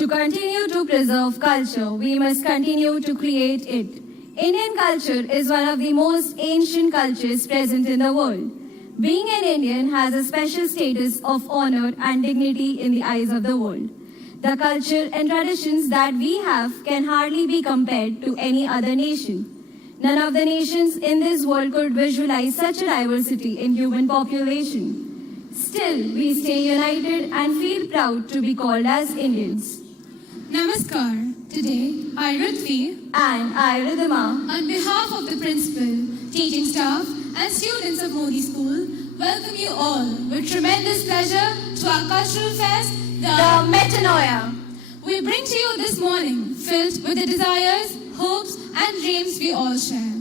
To continue to preserve culture, we must continue to create it. Indian culture is one of the most ancient cultures present in the world. Being an Indian has a special status of honor and dignity in the eyes of the world. The culture and traditions that we have can hardly be compared to any other nation. None of the nations in this world could visualize such a diversity in human population. Still, we stay united and feel proud to be called as Indians. Namaskar. Today, I, Ritvi, And I, Ridhima, on behalf of the principal, teaching staff, and students of Mody School, welcome you all with tremendous pleasure to our cultural fest, the Metanoia. We bring to you this morning filled with the desires, hopes, and dreams we all share.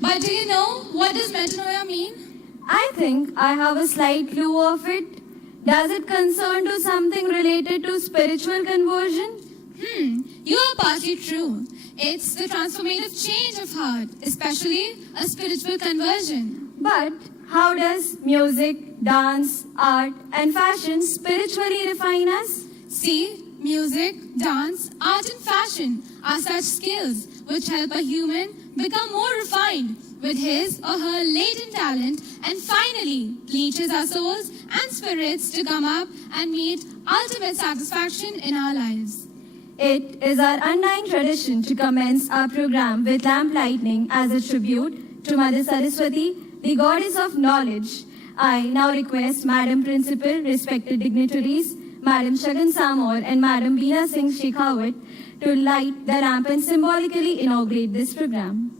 But do you know what does metanoia mean? I think I have a slight clue of it. Does it concern to something related to spiritual conversion? You are partly true. It's the transformative change of heart, especially a spiritual conversion. But how does music, dance, art, and fashion spiritually refine us? See, music, dance, art, and fashion are such skills which help a human become more refined with his or her latent talent and finally bleaches our souls and spirits to come up and meet ultimate satisfaction in our lives. It is our undying tradition to commence our program with lamp lighting as a tribute to Mother Saraswati, the goddess of knowledge. I now request Madam Principal, respected dignitaries, Madam Shagan Samor and Madam Beena Singh Shekhawat to light the lamp and symbolically inaugurate this program.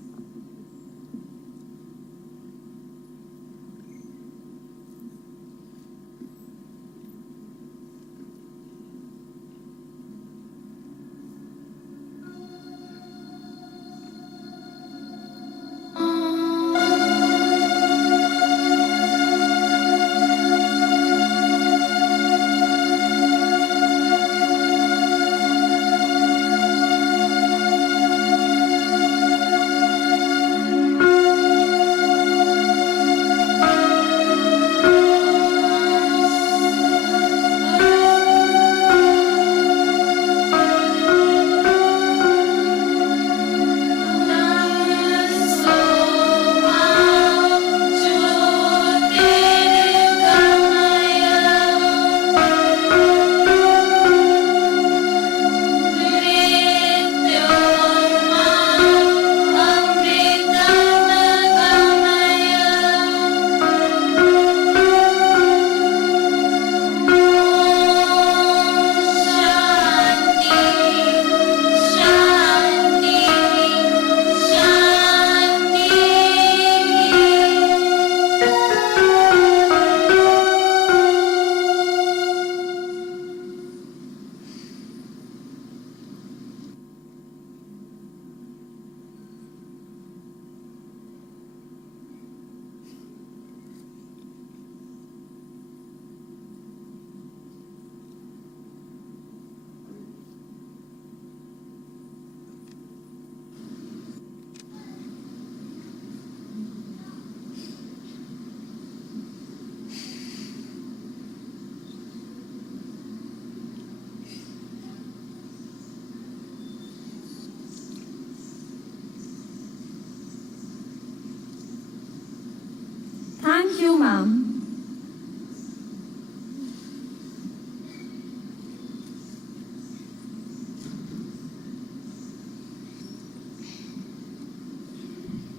Thank you, ma'am.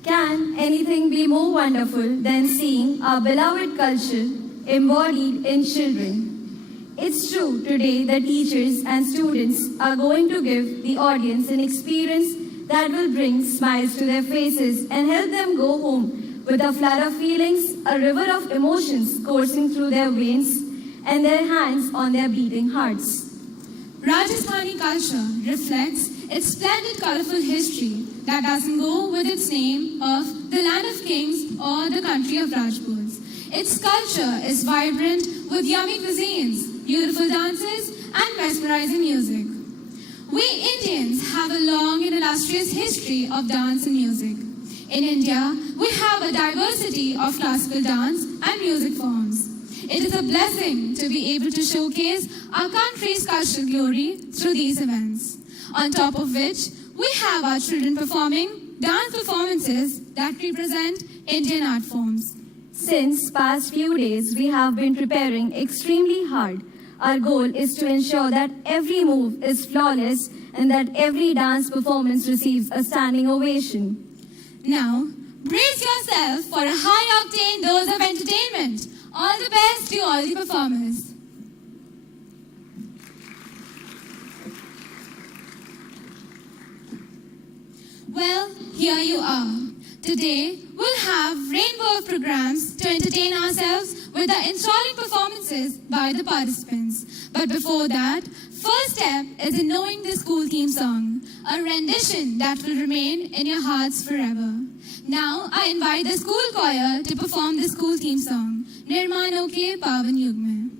Can anything be more wonderful than seeing our beloved culture embodied in children? It's true, today the teachers and students are going to give the audience an experience that will bring smiles to their faces and help them go home with a flood of feelings, a river of emotions coursing through their veins, and their hands on their beating hearts. Rajasthani culture reflects its splendid, colorful history that doesn't go with its name of the land of kings or the country of Rajputs. Its culture is vibrant with yummy cuisines, beautiful dances, and mesmerizing music. We Indians have a long and illustrious history of dance and music. In India, we have a diversity of classical dance and music forms. It is a blessing to be able to showcase our country's cultural glory through these events. On top of which, we have our children performing dance performances that represent Indian art forms. Since past few days, we have been preparing extremely hard. Our goal is to ensure that every move is flawless and that every dance performance receives a standing ovation. Now, brace yourself for a high-octane dose of entertainment. All the best to all the performers. Well, here you are. Today, we'll have rainbow of programs to entertain ourselves with the enthralling performances by the participants. But before that, first step is in knowing the school theme song, a rendition that will remain in your hearts forever. Now, I invite the school choir to perform the school theme song, Nirmano Ke Pavan Yug Mein.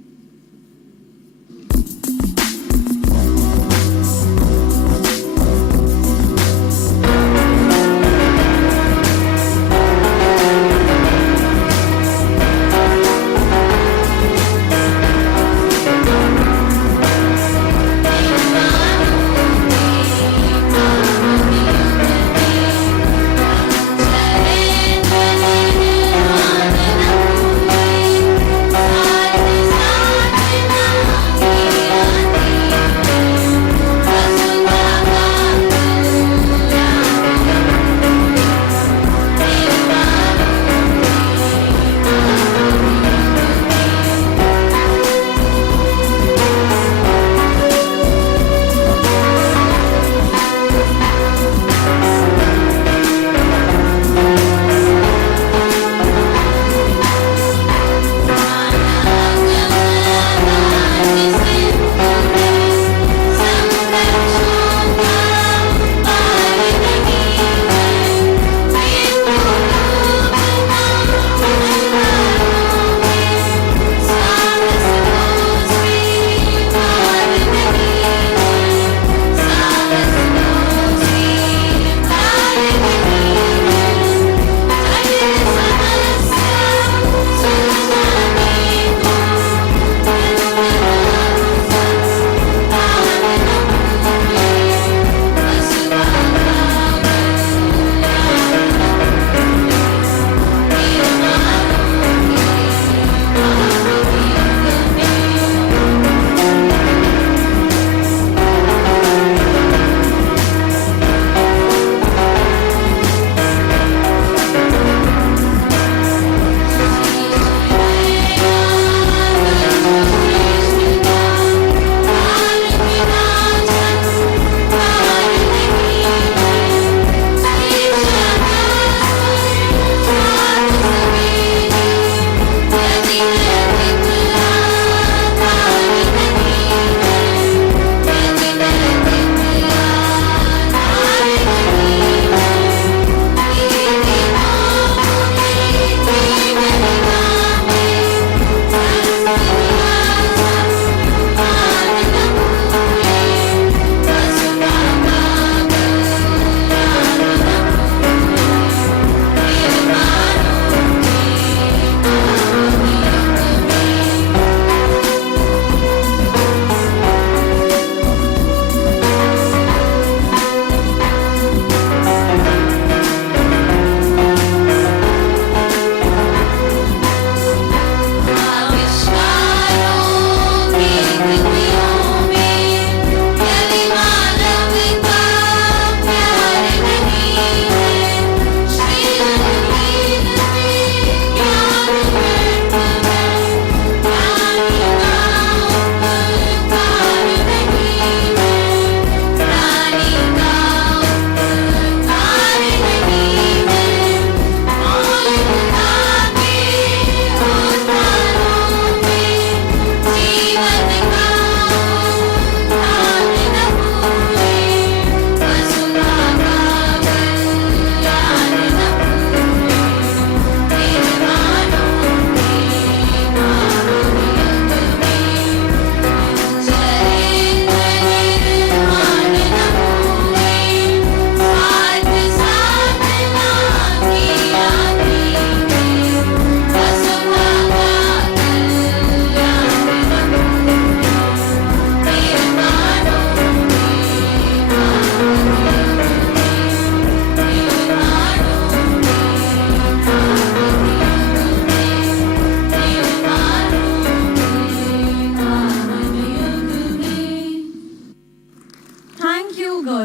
Thank you.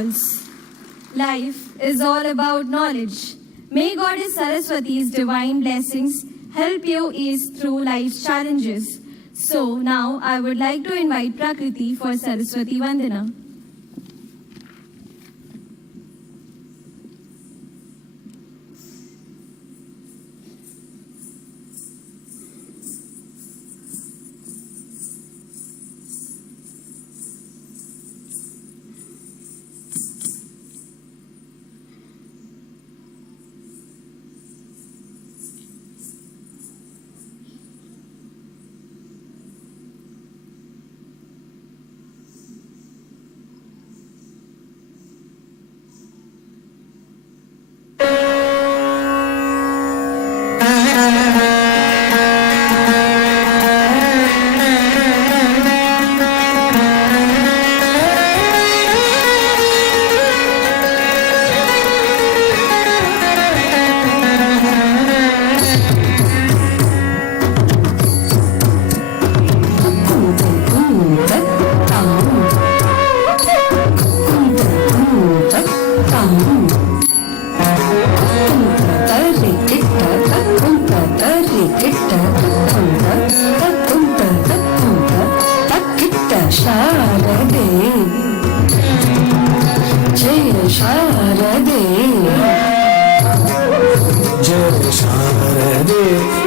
walls. Life is all about knowledge. May Goddess Saraswati's divine blessings help you ease through life's challenges. So now I would like to invite Prakriti for Saraswati Vandana.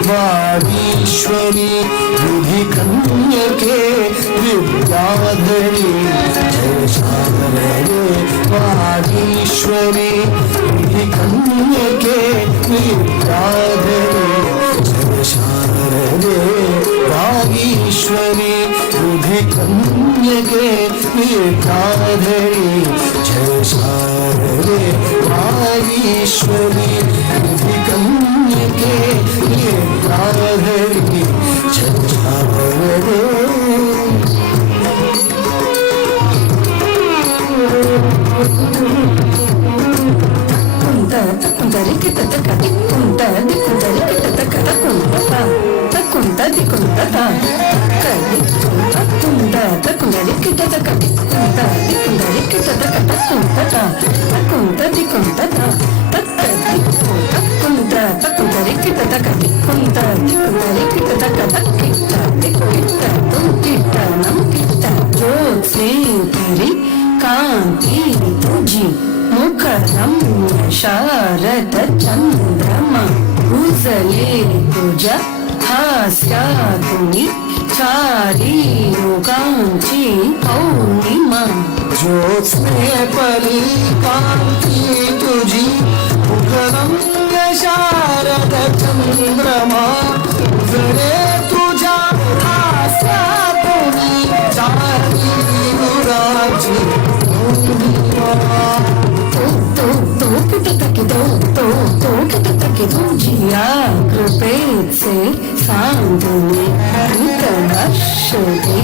Vagishwari विधि कन्यके विद्याधरी जय शारदे वागीश्वरी विधि कन्यके विद्याधरी जय शारदे वागीश्वरी विधि कन्यके विद्याधरी जय शारदे वागीश्वरी विधि कन्यके विद्याधरी जय शारदे कांति तुझी मुखरम्य शारद चंद्रमा उजले तुझा हास्यातुनी चारी योगांची पौर्णिमा ज्योत्स्ने परी कांति तुझी मुखरम्य शारद चंद्रमा उजले तुझा हास्यातुनी चारी योगांची जिया कृपेचे सांगणे दर्शने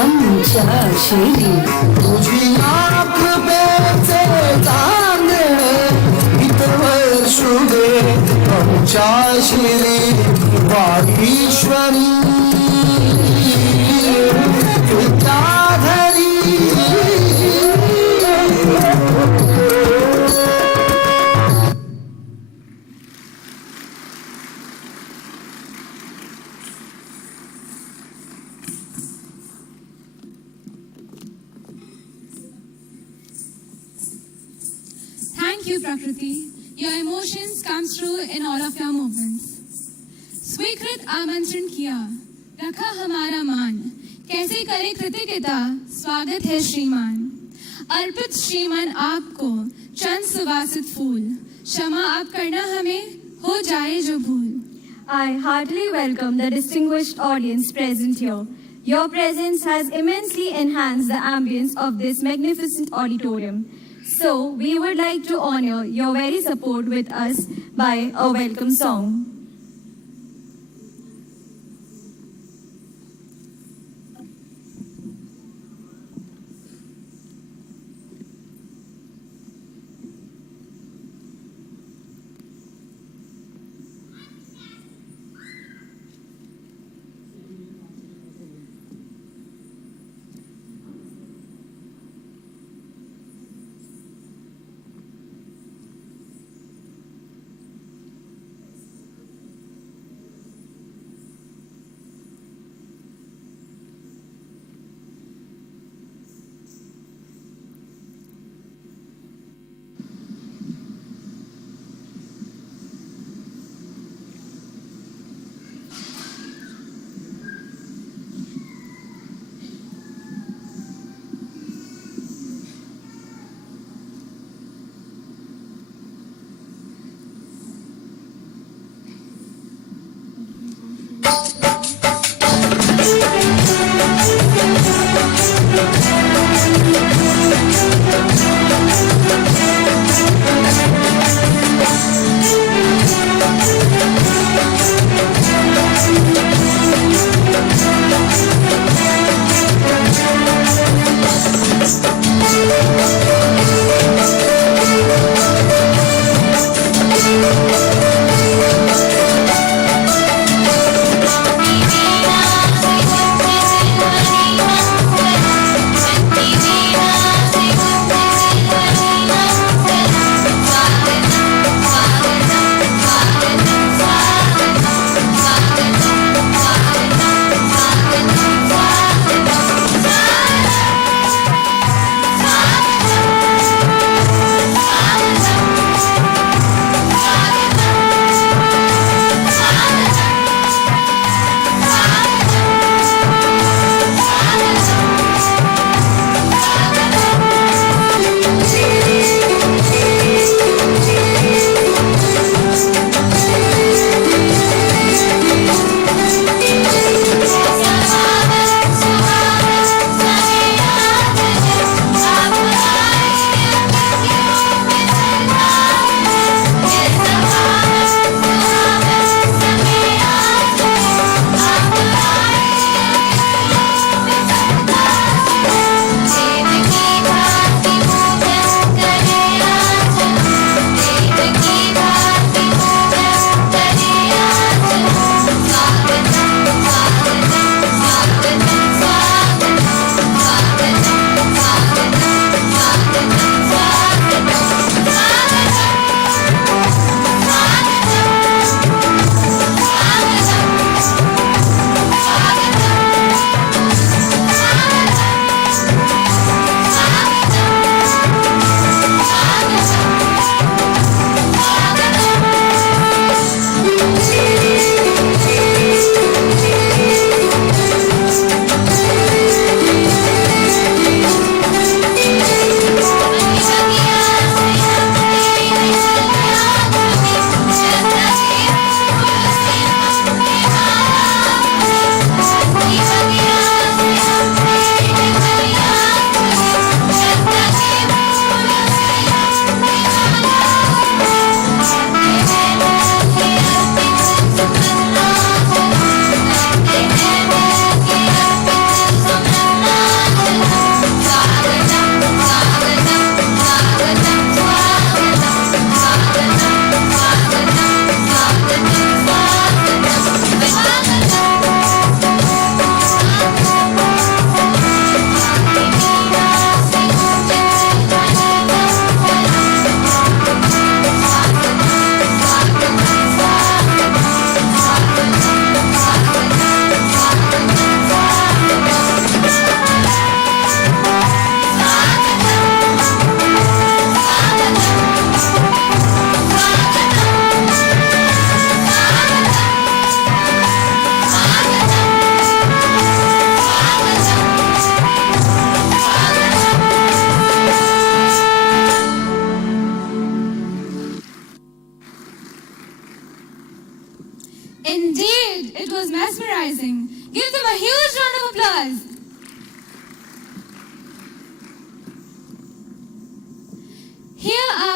आमच्या शिरी तुझिया कृपेचे सांगणे वर्षुदे आमच्या शिरी वागीश्वरी विद्याधरी Thank you, Prakriti. Your emotions come through in all of your movements. स्वीकृत आमंत्रण किया, रखा हमारा मान, कैसे करे कृतज्ञता, स्वागत है श्रीमान। अर्पित श्रीमान आपको चंद सुवासित फूल, क्षमा आप करना हमें, हो जाए जो भूल। I heartily welcome the distinguished audience present here. Your presence has immensely enhanced the ambience of this magnificent auditorium. So, we would like to honor your very support with us by a welcome song.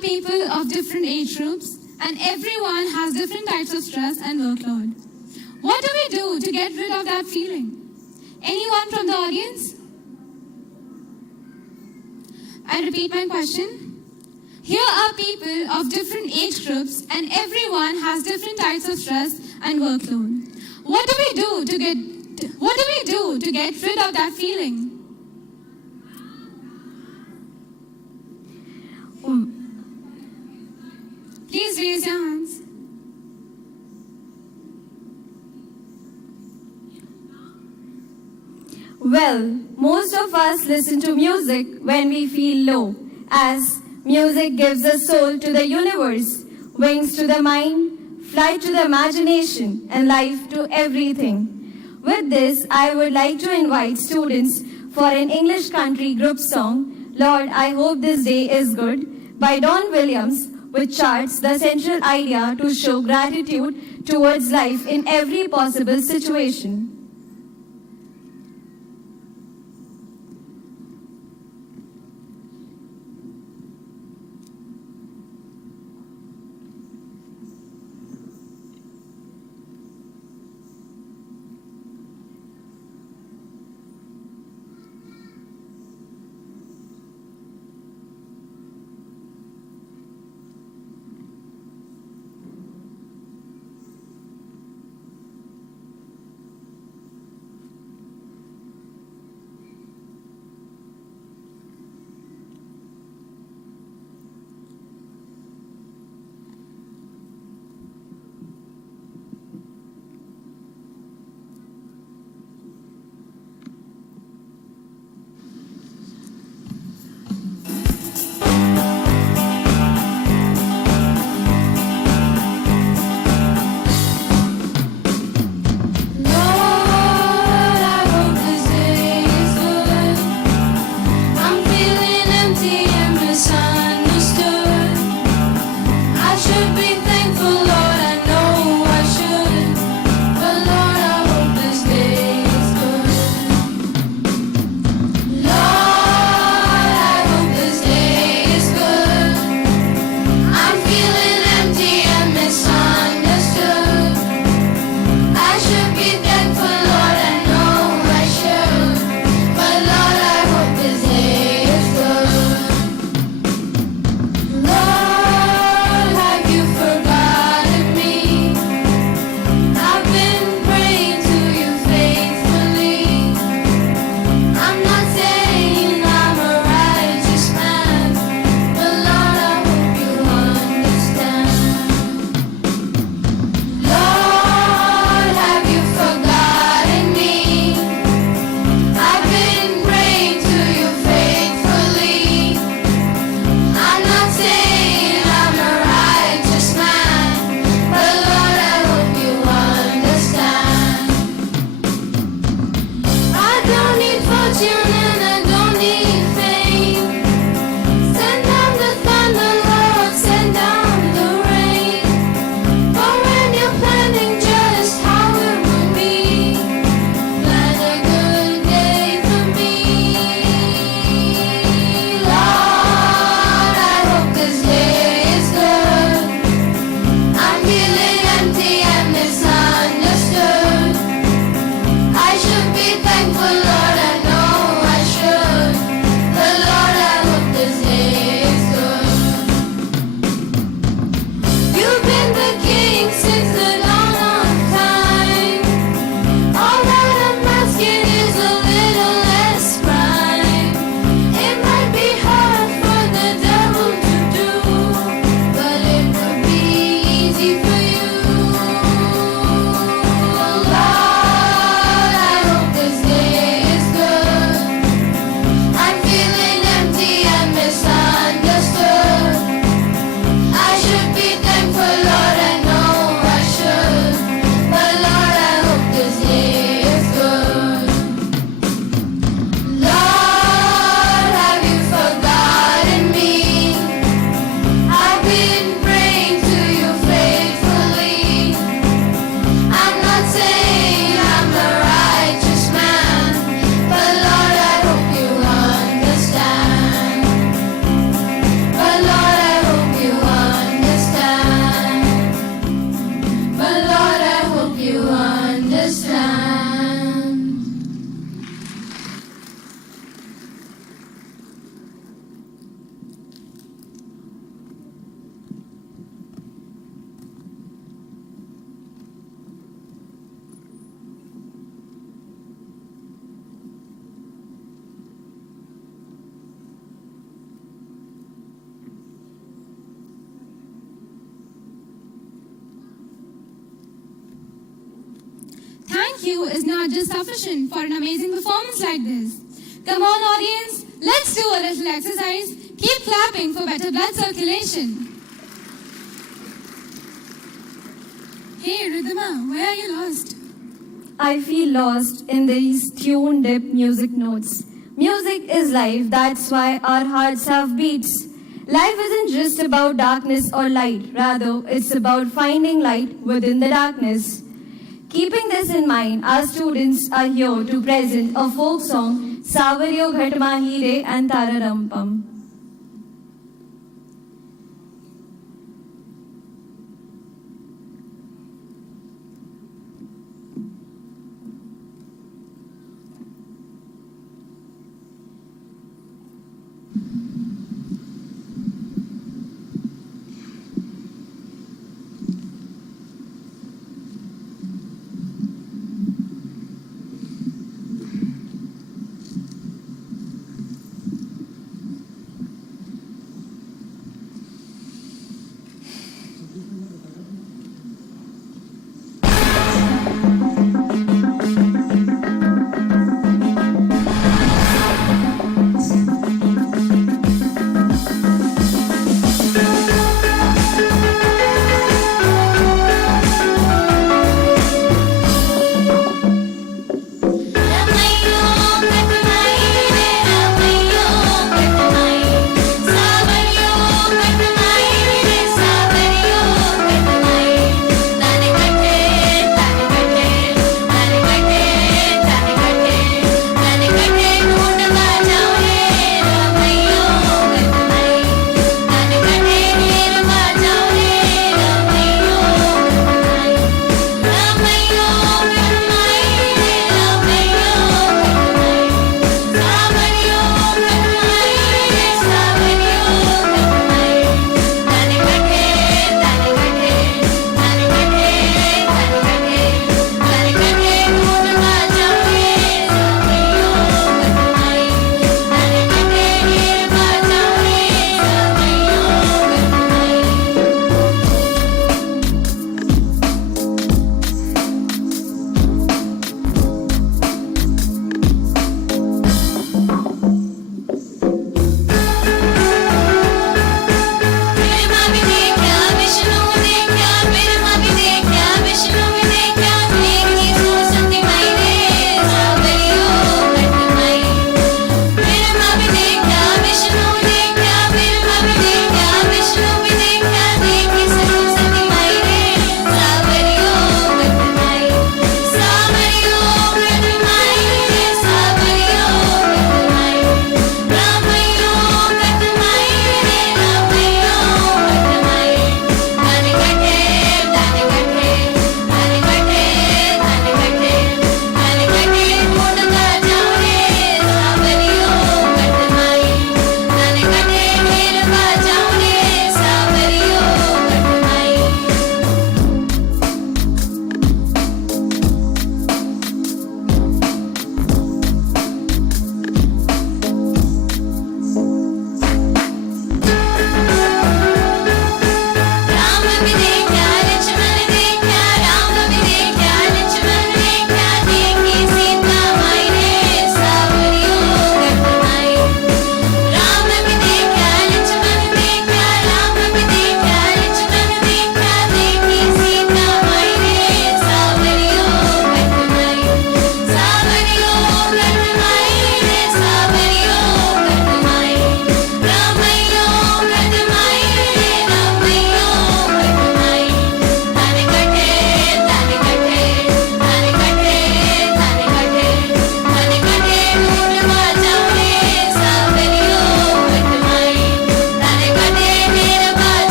are people of different age groups, and everyone has different types of stress and workload. What do we do to get rid of that feeling? Anyone from the audience? I repeat my question. Here are people of different age groups, and everyone has different types of stress and workload. What do we do to get rid of that feeling? Please raise your hands. Well, most of us listen to music when we feel low, as music gives a soul to the universe, wings to the mind, flight to the imagination, and life to everything. With this, I would like to invite students for an English country group song, Lord, I Hope This Day Is Good, by Don Williams, which charts the central idea to show gratitude towards life in every possible situation. IQ is not just sufficient for an amazing performance like this. Come on, audience, let's do a little exercise. Keep clapping for better blood circulation. Hey, Ridhima, where are you lost? I feel lost in these tune-dip music notes. Music is life, that's why our hearts have beats. Life isn't just about darkness or light, rather, it's about finding light within the darkness. Keeping this in mind, our students are here to present a folk song, Savaryo Ghatma Hire and Tararampam.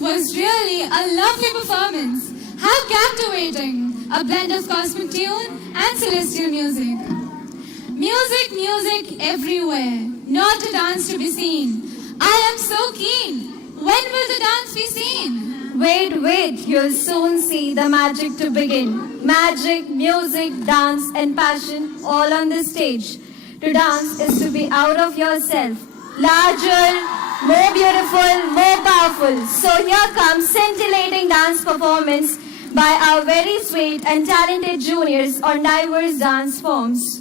was really a lovely performance. How captivating! A blend of cosmic tune and celestial music. Music, music everywhere. Not a dance to be seen. I am so keen. When will the dance be seen? Wait, wait, you'll soon see the magic to begin. Magic, music, dance, and passion all on the stage. To dance is to be out of yourself. Larger, more beautiful, more powerful. So here comes scintillating dance performance by our very sweet and talented juniors on diverse dance forms.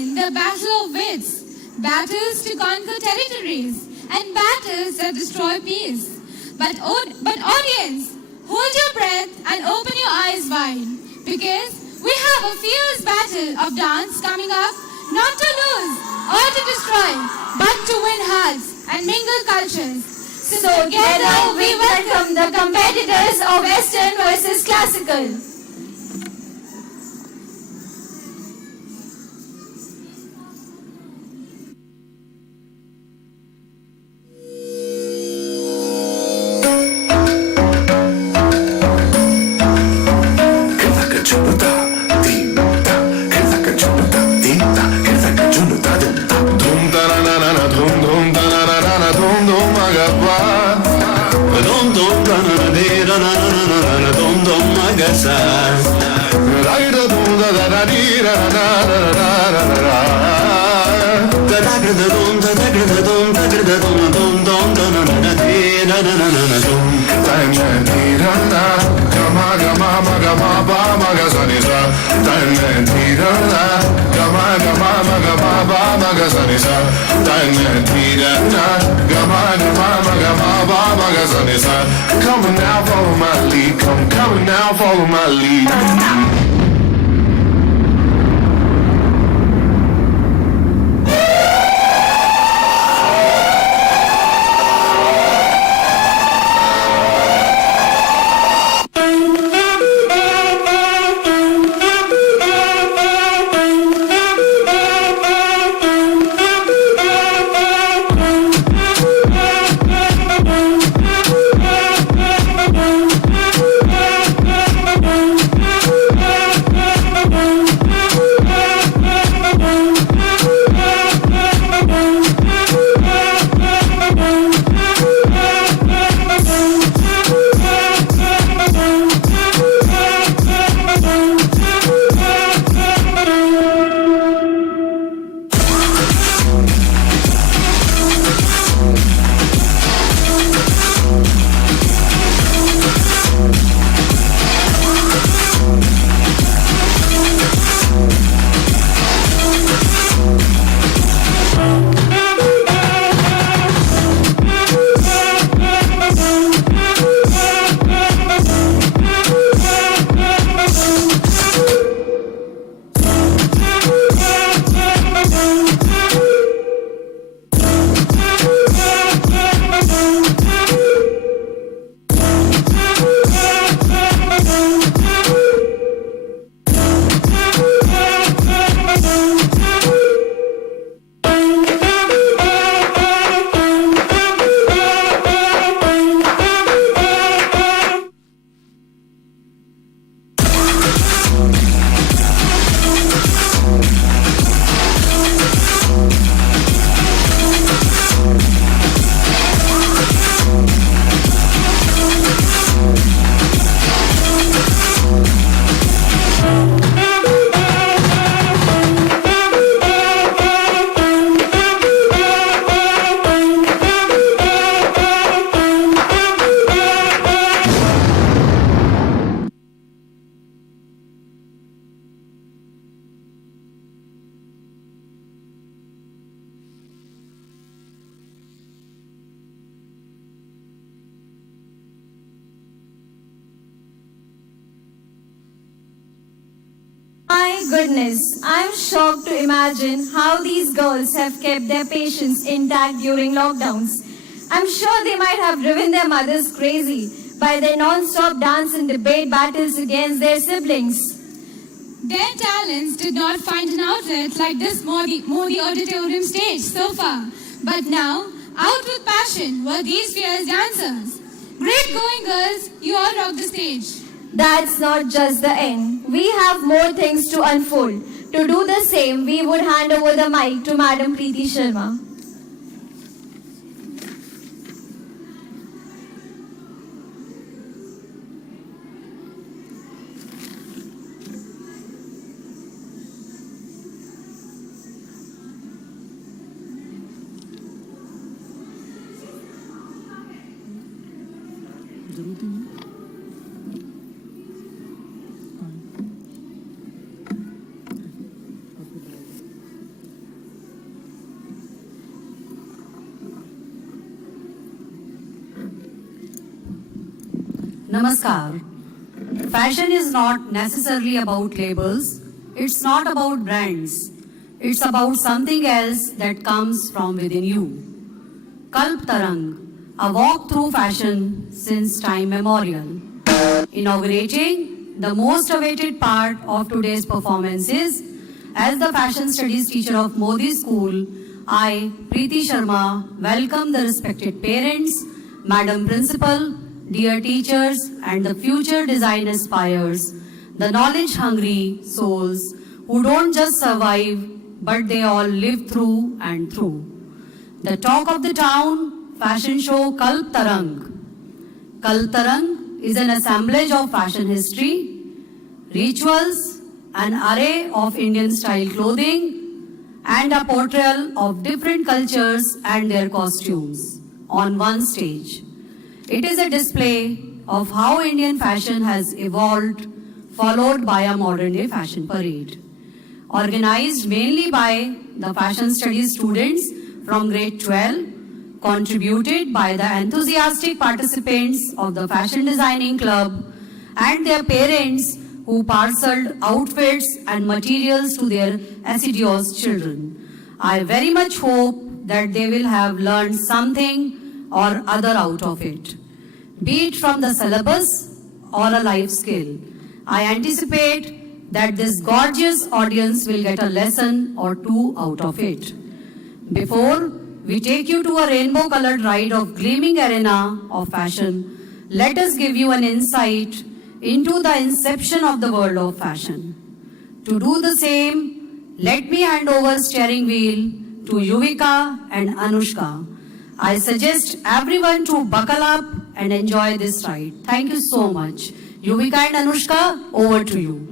been the battle of wits, battles to conquer territories, and battles that destroy peace. But audience, hold your breath and open your eyes wide, because we have a fierce battle of dance coming up, not to lose or to destroy, but to win hearts and mingle cultures. So together we welcome the competitors of Western versus Classical. Come on now, follow my lead. Come on now, follow my lead. My goodness, I'm shocked to imagine how these girls have kept their patience intact during lockdowns. I'm sure they might have driven their mothers crazy by their non-stop dance and debate battles against their siblings. Their talents did not find an outlet like this Mody auditorium stage so far. But now, out with passion were these fierce dancers. Great going, girls. You all rock the stage. That's not just the end. We have more things to unfold. To do the same, we would hand over the mic to Madam Preeti Sharma. Namaskar. Fashion is not necessarily about labels. It's not about brands. It's about something else that comes from within you. Kalp Tarang, a walk through fashion since time memorial. Inaugurating the most awaited part of today's performance is, as the fashion studies teacher of Mody School, I, Preeti Sharma, welcome the respected parents, Madam Principal, dear teachers, and the future design aspirers, the knowledge-hungry souls who don't just survive, but they all live through and through. The talk of the town, fashion show Kalp Tarang. Kalp Tarang is an assemblage of fashion history, rituals, an array of Indian style clothing, and a portrayal of different cultures and their costumes on one stage. It is a display of how Indian fashion has evolved, followed by a modern day fashion parade. Organized mainly by the fashion studies students from grade 12, contributed by the enthusiastic participants of the fashion designing club and their parents who parceled outfits and materials to their assiduous children. I very much hope that they will have learned something or other out of it, be it from the syllabus or a life skill. I anticipate that this gorgeous audience will get a lesson or two out of it. Before we take you to a rainbow-colored ride of gleaming arena of fashion, let us give you an insight into the inception of the world of fashion. To do the same, let me hand over steering wheel to Yuvika and Anushka. I suggest everyone to buckle up and enjoy this ride. Thank you so much. Yuvika and Anushka, over to you.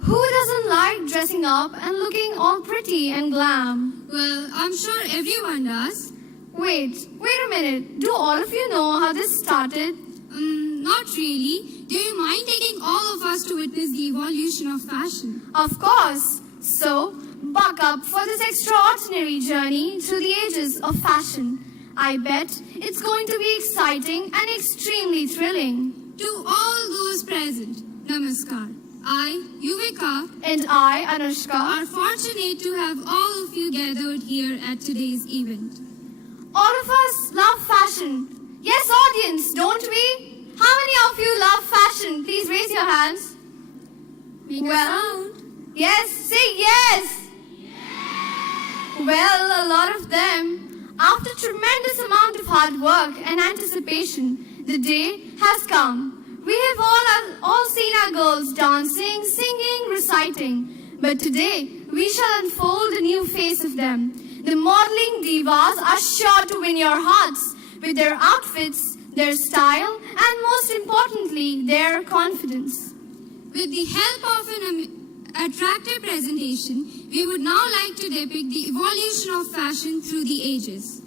Who doesn't like dressing up and looking all pretty and glam? Well, I'm sure everyone does. Wait a minute. Do all of you know how this started? Not really. Do you mind taking all of us to witness the evolution of fashion? Of course. So, buck up for this extraordinary journey through the ages of fashion. I bet it's going to be exciting and extremely thrilling. To all those present, Namaskar. I, Yuvika, And I, Anushka, are fortunate to have all of you gathered here at today's event. all of us love fashion. Yes, audience, don't we? How many of you love fashion? Please raise your hands. Make a sound. Yes, say yes. Well, a lot of them. After tremendous amount of hard work and anticipation, the day has come. We have all seen our girls dancing, singing, reciting. But today, we shall unfold a new face of them. The modeling divas are sure to win your hearts with their outfits, their style, and most importantly, their confidence. With the help of an attractive presentation, we would now like to depict the evolution of fashion through the ages.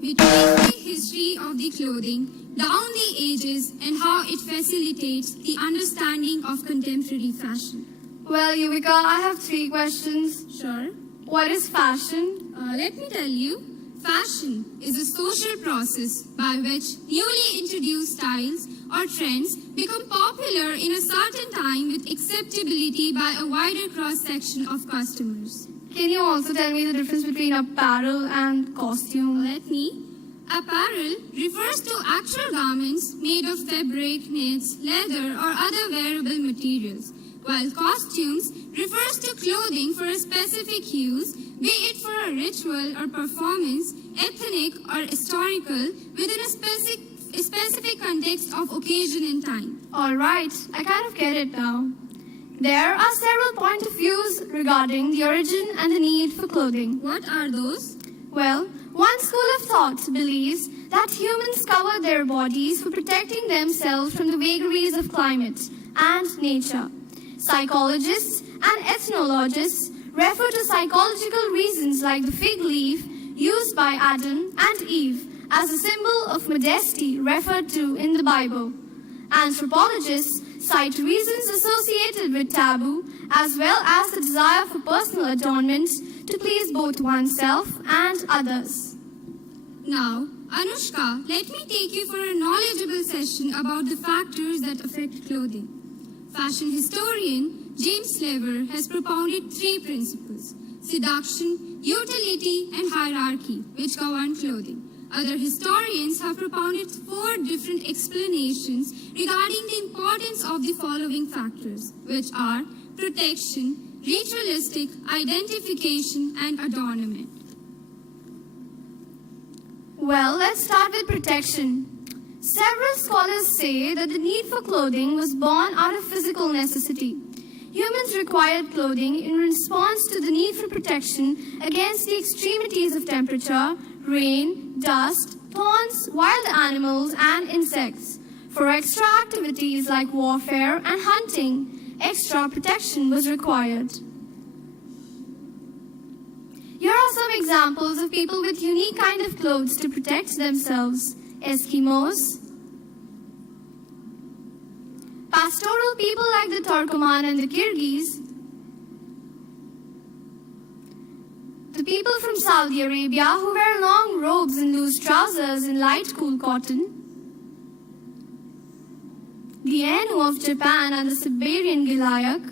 We trace the history of the clothing down the ages and how it facilitates the understanding of contemporary fashion. Well, Yuvika, I have 3 questions. Sure. What is fashion? Let me tell you, fashion is a social process by which newly introduced styles or trends become popular in a certain time with acceptability by a wider cross-section of customers. Can you also tell me the difference between apparel and costume? Let me. Apparel refers to actual garments made of fabric, knits, leather, or other wearable materials, while costumes refers to clothing for a specific use, be it for a ritual or performance, ethnic or historical, within a specific context of occasion and time. All right, I kind of get it now. There are several point of views regarding the origin and the need for clothing. What are those? Well, one school of thought believes that humans cover their bodies for protecting themselves from the vagaries of climate and nature. Psychologists and ethnologists refer to psychological reasons like the fig leaf used by Adam and Eve as a symbol of modesty referred to in the Bible. Anthropologists cite reasons associated with taboo as well as the desire for personal adornment to please both oneself and others. Now, Anushka, let me take you for a knowledgeable session about the factors that affect clothing. Fashion historian James Lever has propounded three principles: seduction, utility, and hierarchy, which govern clothing. Other historians have propounded four different explanations regarding the importance of the following factors, which are protection, ritualistic, identification, and adornment. Well, let's start with protection. Several scholars say that the need for clothing was born out of physical necessity. Humans required clothing in response to the need for protection against the extremities of temperature, rain, dust, thorns, wild animals, and insects. For extra activities like warfare and hunting, extra protection was required. Here are some examples of people with unique kind of clothes to protect themselves. Eskimos, pastoral people like the Turkoman and the Kyrgyz, the people from Saudi Arabia who wear long robes and loose trousers in light cool cotton, the Ainu of Japan and the Siberian Gilayak,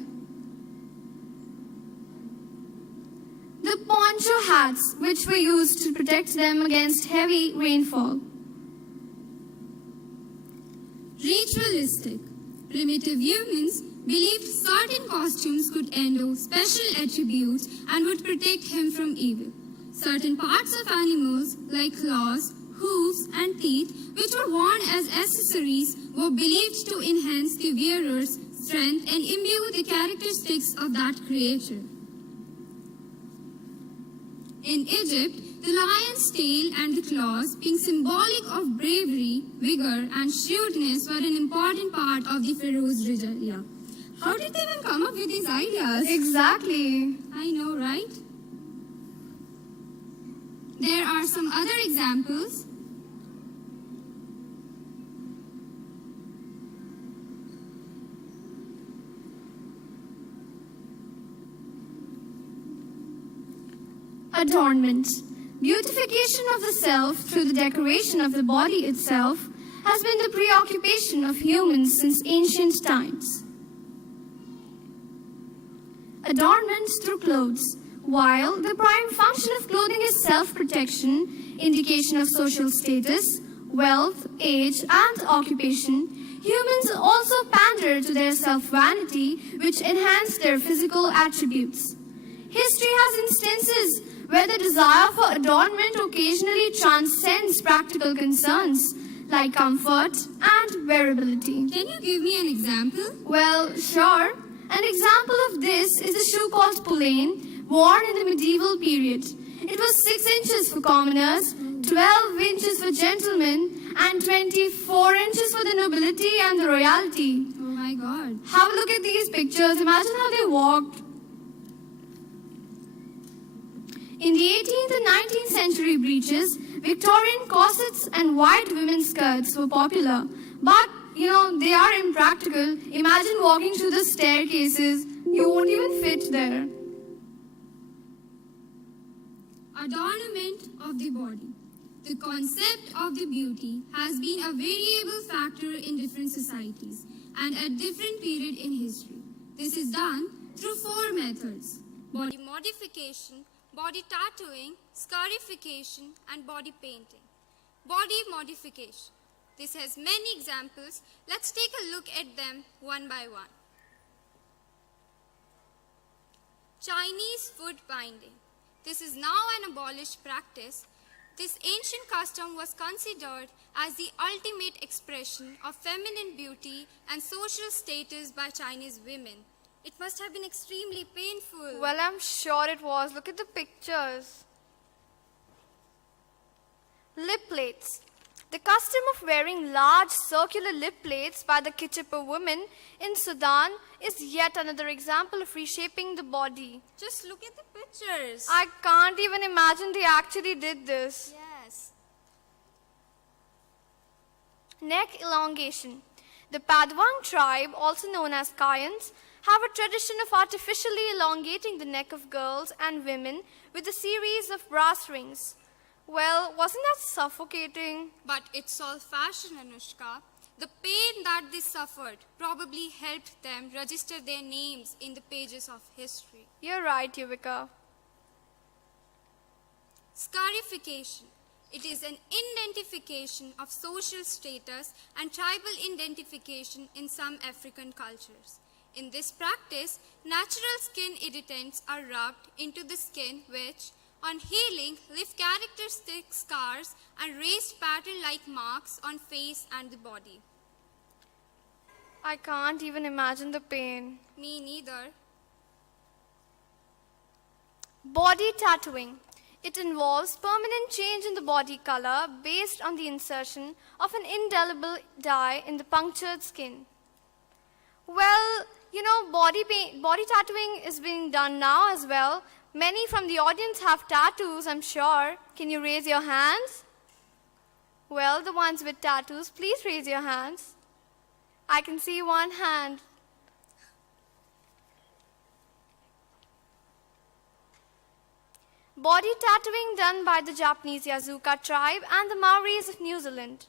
the poncho hats which were used to protect them against heavy rainfall. Ritualistic. Primitive humans believed certain costumes could endow special attributes and would protect him from evil. Certain parts of animals, like claws, hooves, and teeth, which were worn as accessories, were believed to enhance the wearer's strength and imbue the characteristics of that creature. In Egypt, the lion's tail and the claws, being symbolic of bravery, vigor, and shrewdness, were an important part of the pharaoh's regalia. How did they even come up with these ideas? Exactly. I know, right? There are some other examples. Adornment. Beautification of the self through the decoration of the body itself has been the preoccupation of humans since ancient times. Adornment through clothes. While the prime function of clothing is self-protection, indication of social status, wealth, age, and occupation, humans also pander to their self-vanity, which enhance their physical attributes. History has instances where the desire for adornment occasionally transcends practical concerns like comfort and wearability. Can you give me an example? Well, sure. An example of this is a shoe called poulain, worn in the medieval period. It was 6 inches for commoners, 12 inches for gentlemen, and 24 inches for the nobility and the royalty. Oh my God. Have a look at these pictures. Imagine how they walked. In the 18th and 19th century breeches, Victorian corsets and wide women's skirts were popular. But, they are impractical. Imagine walking through the staircases. You won't even fit there. Adornment of the body. The concept of the beauty has been a variable factor in different societies and at different periods in history. This is done through 4 methods: body modification, body tattooing, scarification, and body painting. Body modification. This has many examples. Let's take a look at them one by one. Chinese foot binding. This is now an abolished practice. This ancient custom was considered as the ultimate expression of feminine beauty and social status by Chinese women. It must have been extremely painful. Well, I'm sure it was. Look at the pictures. Lip plates. The custom of wearing large circular lip plates by the Kichipa women in Sudan is yet another example of reshaping the body. Just look at the pictures. I can't even imagine they actually did this. Yes. Neck elongation. The Padwang tribe, also known as Kayans, have a tradition of artificially elongating the neck of girls and women with a series of brass rings. Well, wasn't that suffocating? But it's all fashion, Anushka. The pain that they suffered probably helped them register their names in the pages of history. You're right, Yuvika. Scarification. It is an identification of social status and tribal identification in some African cultures. In this practice, natural skin irritants are rubbed into the skin which, on healing, leave characteristic scars and raised pattern-like marks on face and the body. I can't even imagine the pain. Me neither. Body tattooing. It involves permanent change in the body color based on the insertion of an indelible dye in the punctured skin. Well, body tattooing is being done now as well. Many from the audience have tattoos, I'm sure. Can you raise your hands? Well, the ones with tattoos, please raise your hands. I can see one hand. Body tattooing done by the Japanese Yazuka tribe and the Maoris of New Zealand.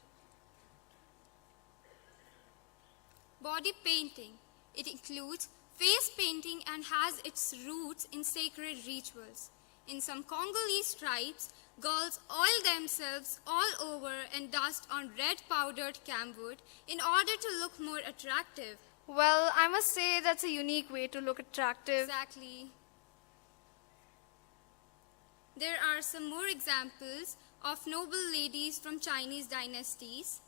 Body painting. It includes face painting and has its roots in sacred rituals. In some Congolese tribes, girls oil themselves all over and dust on red powdered camwood in order to look more attractive. Well, I must say that's a unique way to look attractive. Exactly. There are some more examples of noble ladies from Chinese dynasties.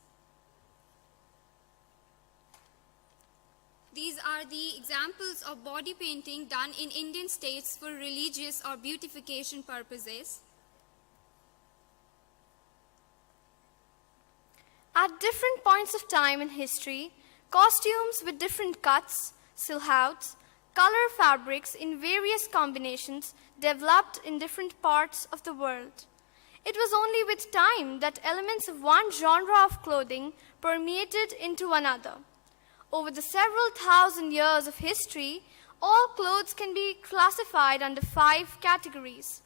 These are the examples of body painting done in Indian states for religious or beautification purposes. At different points of time in history, costumes with different cuts, silhouettes, color fabrics in various combinations developed in different parts of the world. It was only with time that elements of one genre of clothing permeated into another. Over the several thousand years of history, all clothes can be classified under 5 categories: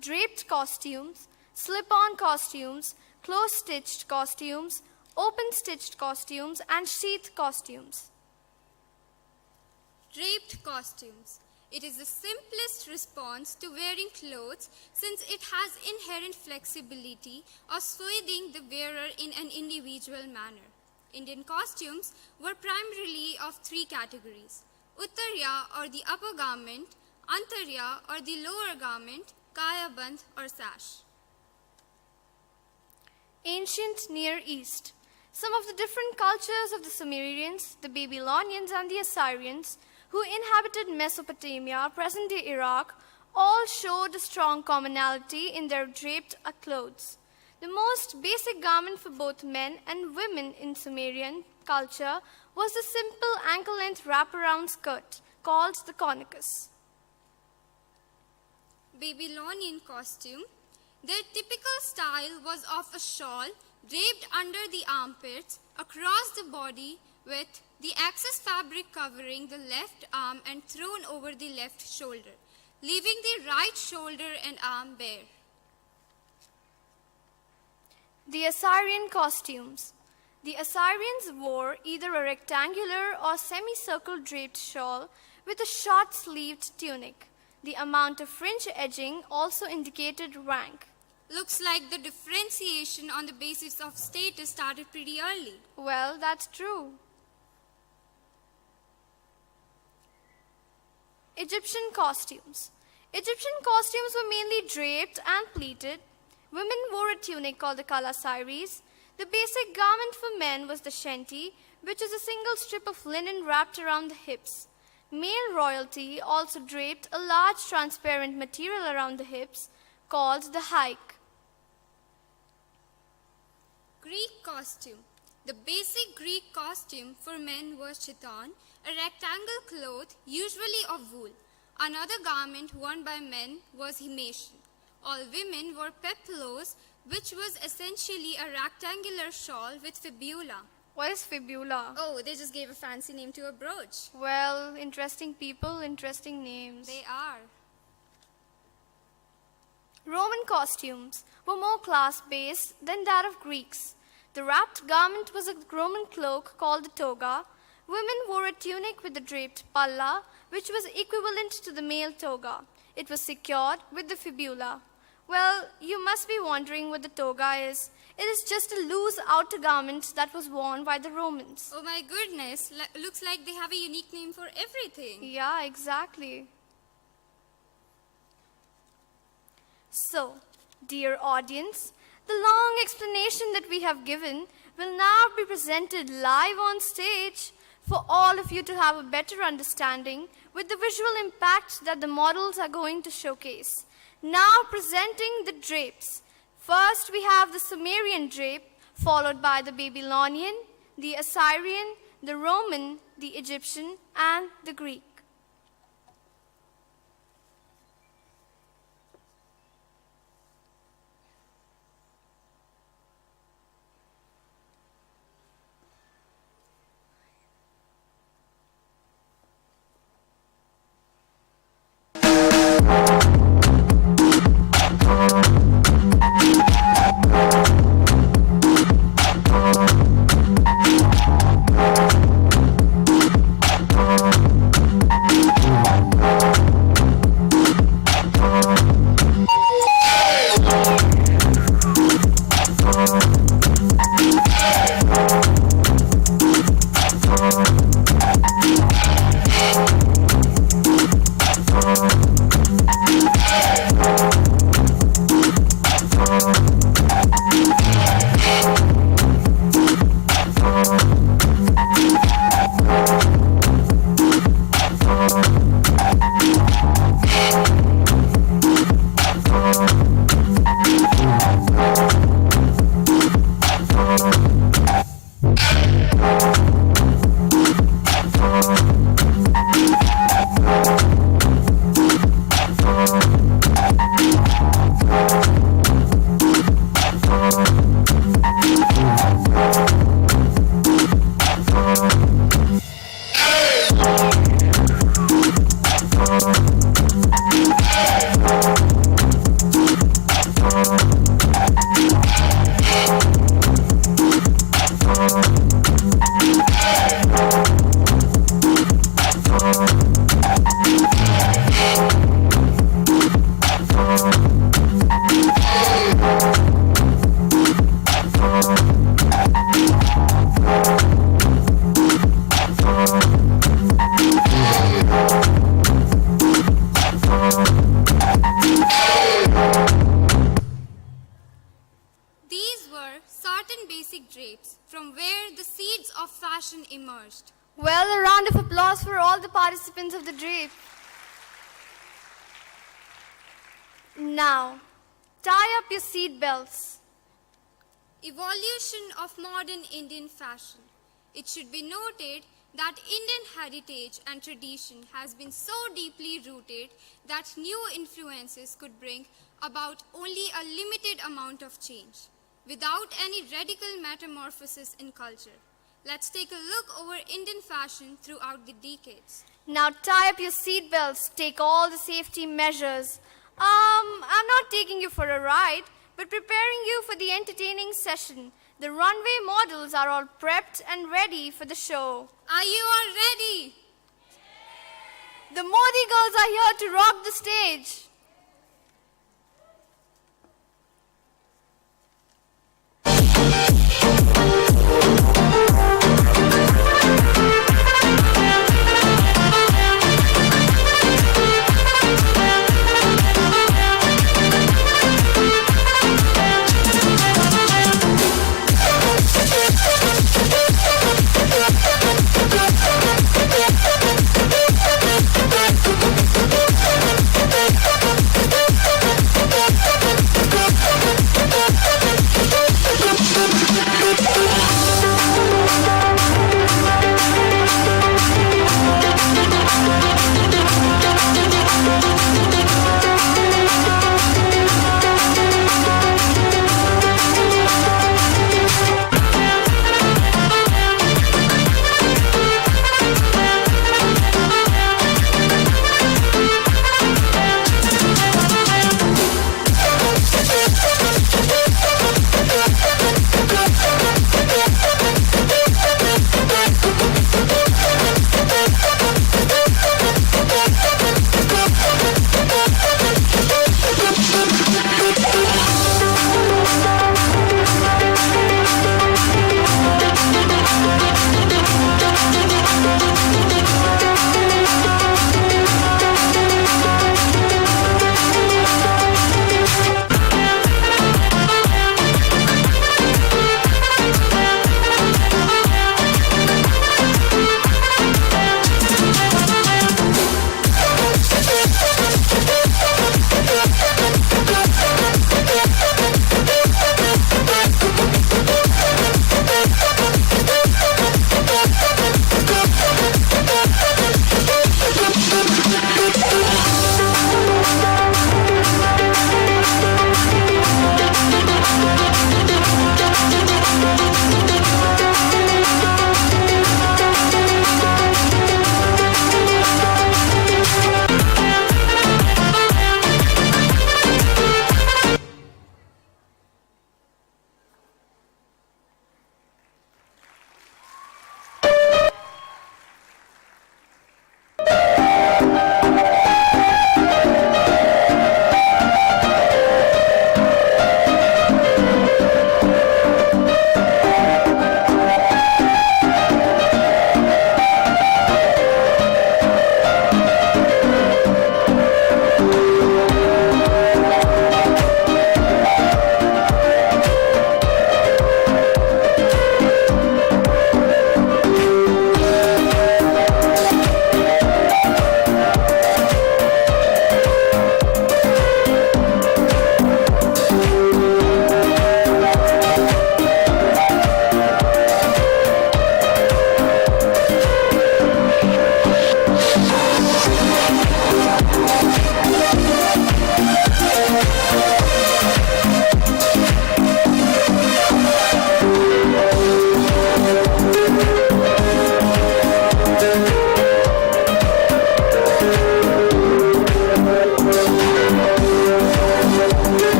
draped costumes, slip-on costumes, close-stitched costumes, open-stitched costumes, and sheath costumes. Draped costumes. It is the simplest response to wearing clothes since it has inherent flexibility of swathing the wearer in an individual manner. Indian costumes were primarily of 3 categories: Uttarya or the upper garment, Antarya or the lower garment, Kayaband or sash. Ancient Near East. Some of the different cultures of the Sumerians, the Babylonians, and the Assyrians, who inhabited Mesopotamia, present-day Iraq, all showed a strong commonality in their draped clothes. The most basic garment for both men and women in Sumerian culture was the simple ankle-length wraparound skirt called the konikos. Babylonian costume. Their typical style was of a shawl draped under the armpits across the body with the excess fabric covering the left arm and thrown over the left shoulder, leaving the right shoulder and arm bare. The Assyrian costumes. The Assyrians wore either a rectangular or semicircle draped shawl with a short-sleeved tunic. The amount of fringe edging also indicated rank. Looks like the differentiation on the basis of status started pretty early. Well, that's true. Egyptian costumes. Egyptian costumes were mainly draped and pleated. Women wore a tunic called the kala saris. The basic garment for men was the shanty, which is a single strip of linen wrapped around the hips. Male royalty also draped a large transparent material around the hips called the haik. Greek costume. The basic Greek costume for men was chiton, a rectangle cloth usually of wool. Another garment worn by men was himation. All women wore peplos, which was essentially a rectangular shawl with fibula. What is fibula? Oh, they just gave a fancy name to a brooch. Well, interesting people, interesting names. They are. Roman costumes were more class-based than that of Greeks. The wrapped garment was a Roman cloak called the toga. Women wore a tunic with a draped palla, which was equivalent to the male toga. It was secured with the fibula. Well, you must be wondering what the toga is. It is just a loose outer garment that was worn by the Romans. Oh my goodness, looks like they have a unique name for everything. Yeah, exactly. So, dear audience, the long explanation that we have given will now be presented live on stage for all of you to have a better understanding with the visual impact that the models are going to showcase. Now presenting the drapes. First we have the Sumerian drape, followed by the Babylonian, the Assyrian, the Roman, the Egyptian, and the Greek. from where the seeds of fashion emerged. Well, a round of applause for all the participants of the drape. Now, tie up your seat belts. Evolution of modern Indian fashion. It should be noted that Indian heritage and tradition has been so deeply rooted that new influences could bring about only a limited amount of change, without any radical metamorphosis in culture. Let's take a look over Indian fashion throughout the decades. Now tie up your seat belts, take all the safety measures. I'm not taking you for a ride, but preparing you for the entertaining session. The runway models are all prepped and ready for the show. Are you all ready? The Mody girls are here to rock the stage.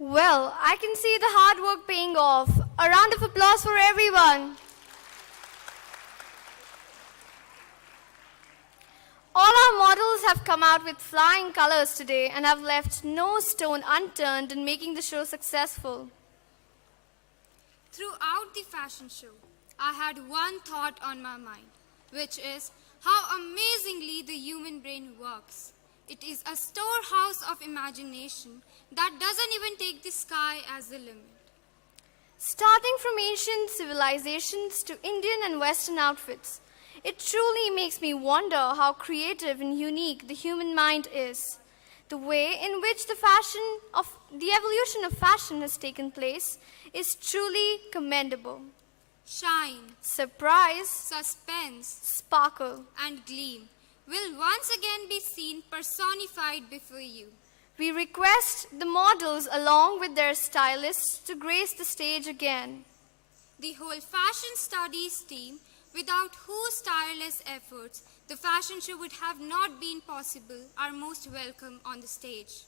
Well, I can see the hard work paying off. A round of applause for everyone. All our models have come out with flying colors today and have left no stone unturned in making the show successful. Throughout the fashion show, I had one thought on my mind, which is how amazingly the human brain works. It is a storehouse of imagination that doesn't even take the sky as the limit. Starting from ancient civilizations to Indian and Western outfits, it truly makes me wonder how creative and unique the human mind is. The way in which the evolution of fashion has taken place is truly commendable. Shine, Surprise, suspense, sparkle. and gleam will once again be seen personified before you. We request the models along with their stylists to grace the stage again. The whole fashion studies team, without whose tireless efforts the fashion show would have not been possible, are most welcome on the stage.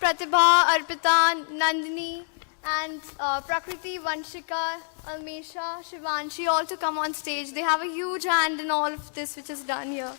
Pratibha, Arpita, Nandini, and Prakriti, Vanshika, Almesha, Shivanshi all to come on stage. They have a huge hand in all of this which is done here.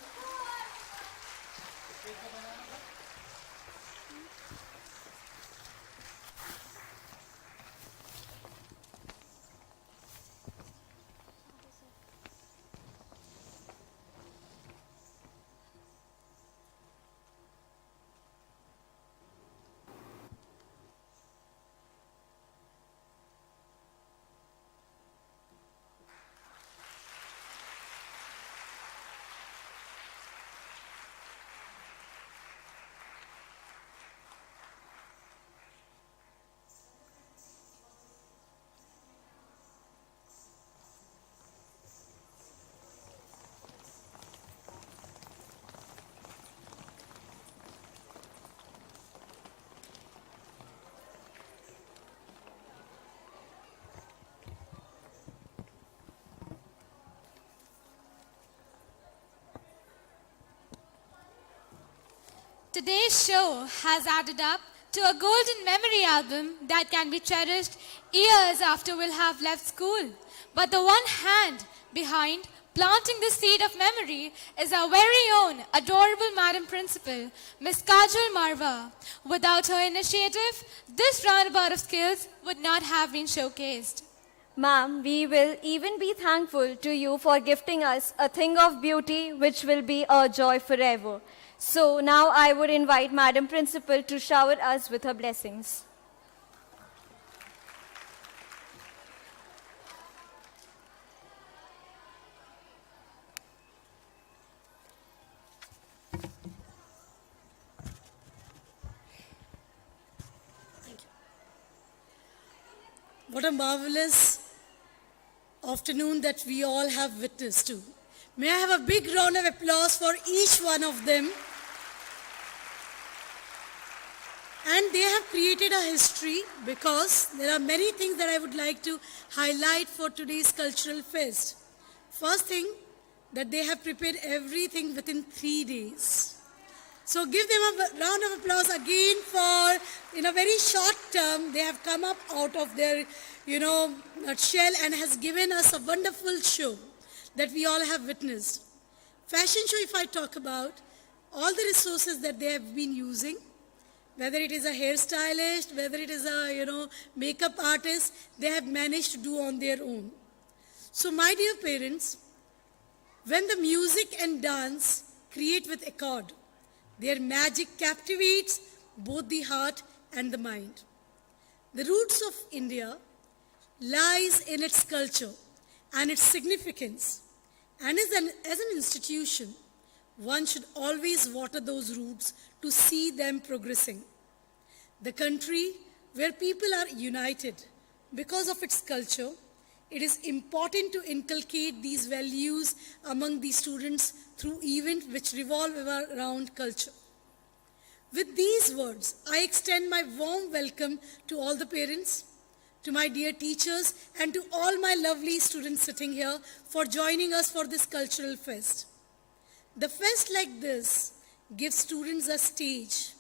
Today's show has added up to a golden memory album that can be cherished years after we'll have left school. But the one hand behind planting the seed of memory is our very own adorable Madam Principal, Miss Kajal Marva. Without her initiative, this roundabout of skills would not have been showcased. Ma'am, we will even be thankful to you for gifting us a thing of beauty which will be a joy forever. So now I would invite Madam Principal to shower us with her blessings. What a marvelous afternoon that we all have witnessed to. May I have a big round of applause for each one of them. And they have created a history because there are many things that I would like to highlight for today's cultural fest. First thing, that they have prepared everything within 3 days. So give them a round of applause again for, in a very short term, they have come up out of their, shell and has given us a wonderful show that we all have witnessed. Fashion show, if I talk about, all the resources that they have been using, whether it is a hairstylist, whether it is a, makeup artist, they have managed to do on their own. So my dear parents, when the music and dance create with accord, their magic captivates both the heart and the mind. The roots of India lies in its culture and its significance. And as an institution, one should always water those roots to see them progressing. The country where people are united because of its culture, it is important to inculcate these values among the students through events which revolve around culture. With these words, I extend my warm welcome to all the parents, to my dear teachers, and to all my lovely students sitting here for joining us for this cultural fest. The fest like this gives students a stage,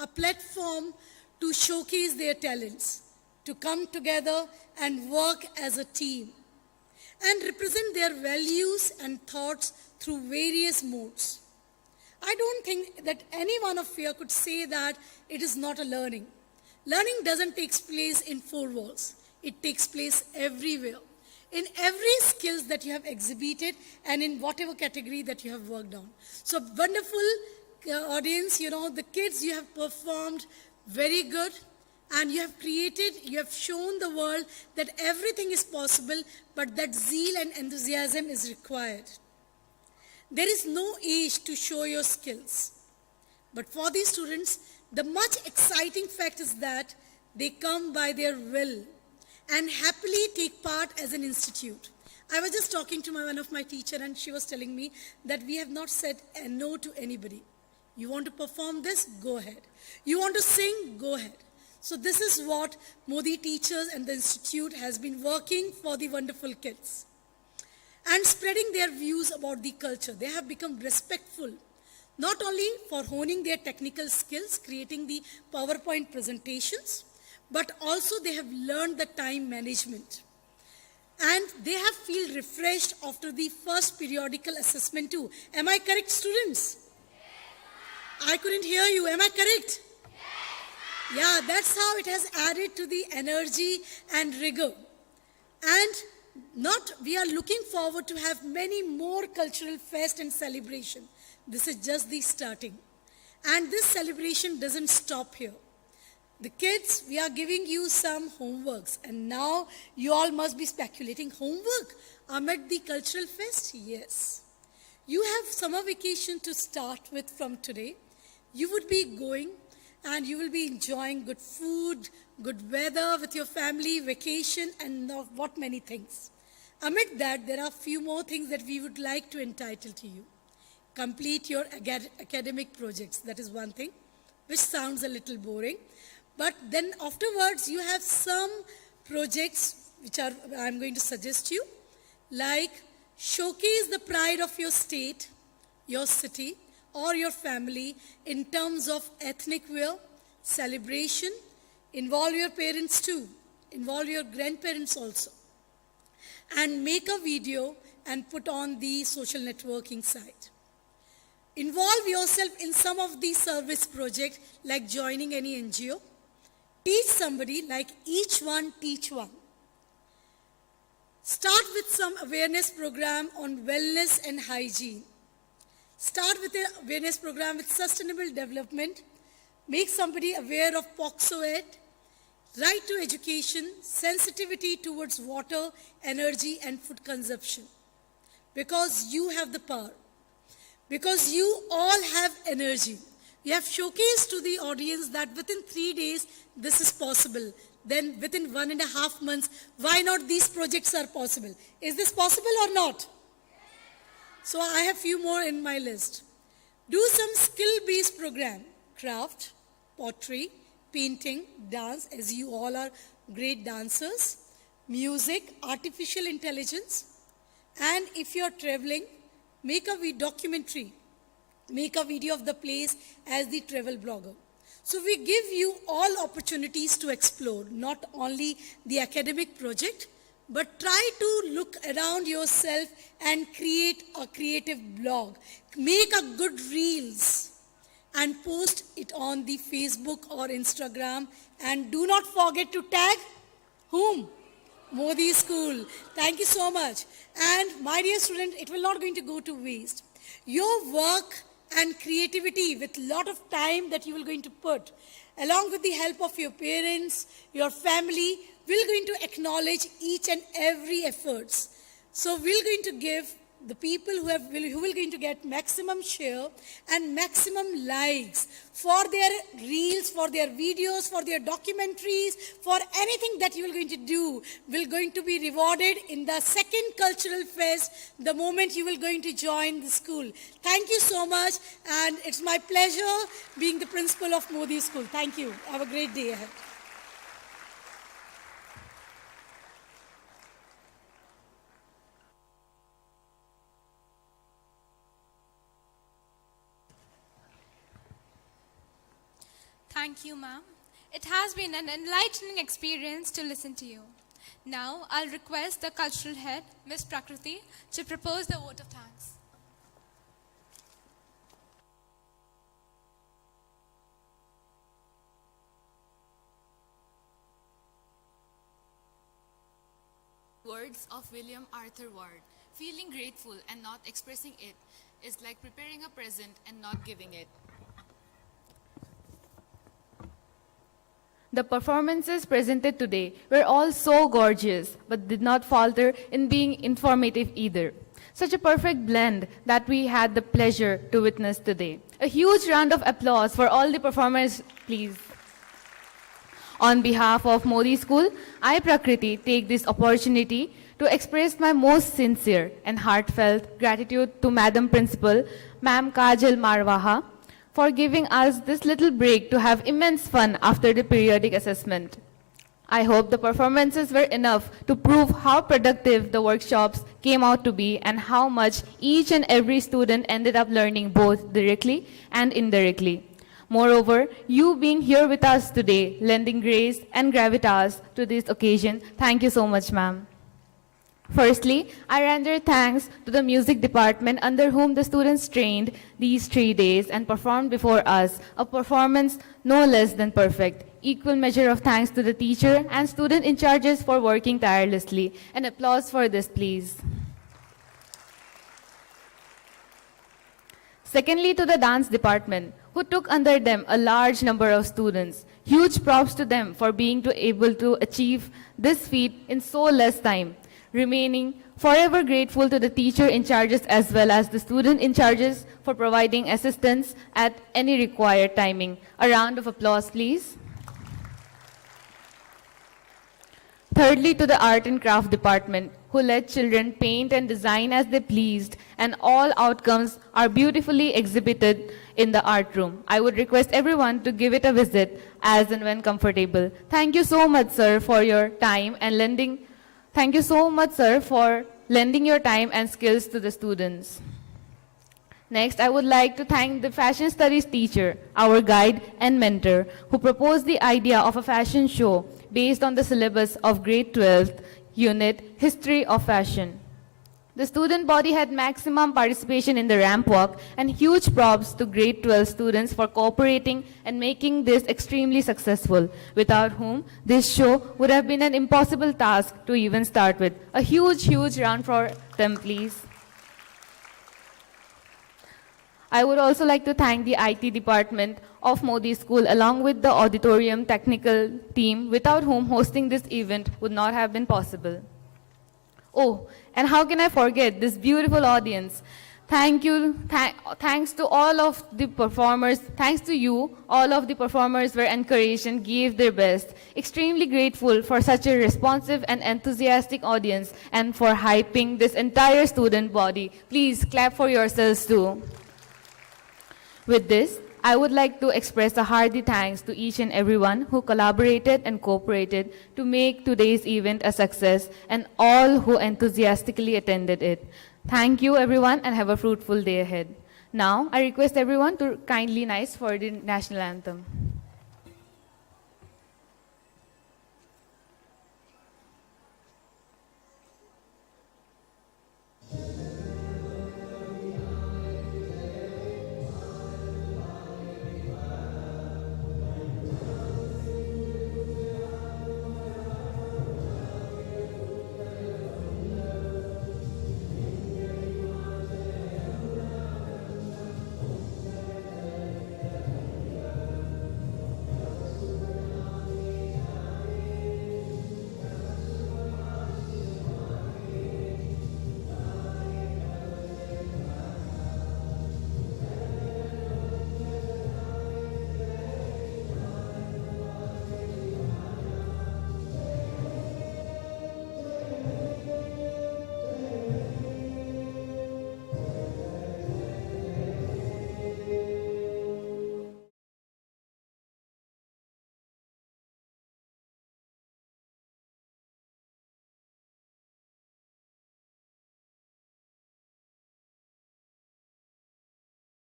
a platform to showcase their talents, to come together and work as a team, and represent their values and thoughts through various modes. I don't think that any one of you could say that it is not a learning. Learning doesn't take place in four walls. It takes place everywhere, in every skills that you have exhibited and in whatever category that you have worked on. So wonderful audience, the kids, you have performed very good. And you have shown the world that everything is possible, but that zeal and enthusiasm is required. There is no age to show your skills. But for these students, the much exciting fact is that they come by their will and happily take part as an institute. I was just talking to one of my teacher, and she was telling me that we have not said a no to anybody. You want to perform this? Go ahead. You want to sing? Go ahead. So this is what Mody Teachers and the Institute has been working for the wonderful kids. And spreading their views about the culture. They have become respectful, not only for honing their technical skills, creating the PowerPoint presentations, but also they have learned the time management. And they have feel refreshed after the first periodical assessment too. Am I correct, students? Yes, I couldn't hear you. Am I correct? Yeah, that's how it has added to the energy and rigor. And we are looking forward to have many more cultural fest and celebration. This is just the starting. And this celebration doesn't stop here. The kids, we are giving you some homeworks. And now you all must be speculating, homework amid the cultural fest? Yes. You have summer vacation to start with from today. You would be going and you will be enjoying good food, good weather with your family, vacation, and what many things. Amid that, there are few more things that we would like to entitle to you. Complete your academic projects. That is one thing, which sounds a little boring. But then afterwards, you have some projects which I'm going to suggest you, like showcase the pride of your state, your city, or your family in terms of ethnic wear, celebration. Involve your parents too. Involve your grandparents also. And make a video and put on the social networking site. Involve yourself in some of the service projects like joining any NGO. Teach somebody, like each one teach one. Start with some awareness program on wellness and hygiene. Start with an awareness program with sustainable development. Make somebody aware of POXO Act, right to education, sensitivity towards water, energy, and food consumption. Because you have the power. Because you all have energy. You have showcased to the audience that within 3 days, this is possible. Then within 1.5 months, why not these projects are possible? Is this possible or not? So I have few more in my list. Do some skill-based program, craft, pottery, painting, dance, as you all are great dancers, music, artificial intelligence, and if you're traveling, make a documentary, make a video of the place as the travel blogger. So we give you all opportunities to explore, not only the academic project, but try to look around yourself and create a creative blog. Make a good reels and post it on the Facebook or Instagram. And do not forget to tag whom? Mody School. Thank you so much. And my dear student, it will not going to go to waste. Your work and creativity with lot of time that you will going to put, along with the help of your parents, your family, we're going to acknowledge each and every efforts. So we're going to give the people who will going to get maximum share and maximum likes for their reels, for their videos, for their documentaries, for anything that you are going to do, will going to be rewarded in the second cultural fest the moment you will going to join the school. Thank you so much, and it's my pleasure being the principal of Mody School. Thank you. Have a great day ahead. Thank you, ma'am. It has been an enlightening experience to listen to you. Now, I'll request the cultural head, Ms. Prakriti, to propose the vote of thanks. Words of William Arthur Ward. Feeling grateful and not expressing it is like preparing a present and not giving it. The performances presented today were all so gorgeous, but did not falter in being informative either. Such a perfect blend that we had the pleasure to witness today. A huge round of applause for all the performers, please. On behalf of Mody School, I, Prakriti, take this opportunity to express my most sincere and heartfelt gratitude to Madam Principal, Ma'am Kajal Marwaha, for giving us this little break to have immense fun after the periodic assessment. I hope the performances were enough to prove how productive the workshops came out to be and how much each and every student ended up learning both directly and indirectly. Moreover, you being here with us today, lending grace and gravitas to this occasion, thank you so much, ma'am. Firstly, I render thanks to the music department under whom the students trained these 3 days and performed before us, a performance no less than perfect. Equal measure of thanks to the teacher and student in charges for working tirelessly. An applause for this, please. Secondly, to the dance department, who took under them a large number of students. Huge props to them for being able to achieve this feat in so less time. Remaining forever grateful to the teacher in charges as well as the student in charges for providing assistance at any required timing. A round of applause, please. Thirdly, to the art and craft department, who let children paint and design as they pleased, and all outcomes are beautifully exhibited in the art room. I would request everyone to give it a visit as and when comfortable. Thank you so much, sir, for your time and lending. Thank you so much, sir, for lending your time and skills to the students. Next, I would like to thank the fashion studies teacher, our guide and mentor, who proposed the idea of a fashion show based on the syllabus of grade 12th unit, History of Fashion. The student body had maximum participation in the ramp walk, and huge props to grade 12 students for cooperating and making this extremely successful, without whom this show would have been an impossible task to even start with. A huge, huge round for them, please. I would also like to thank the IT department of Mody School along with the auditorium technical team, without whom hosting this event would not have been possible. Oh, and how can I forget this beautiful audience? Thank you, thanks to all of the performers, thanks to you, all of the performers were encouraged and gave their best. Extremely grateful for such a responsive and enthusiastic audience and for hyping this entire student body. Please clap for yourselves too. With this, I would like to express a hearty thanks to each and everyone who collaborated and cooperated to make today's event a success and all who enthusiastically attended it. Thank you everyone and have a fruitful day ahead. Now, I request everyone to kindly rise for the national anthem.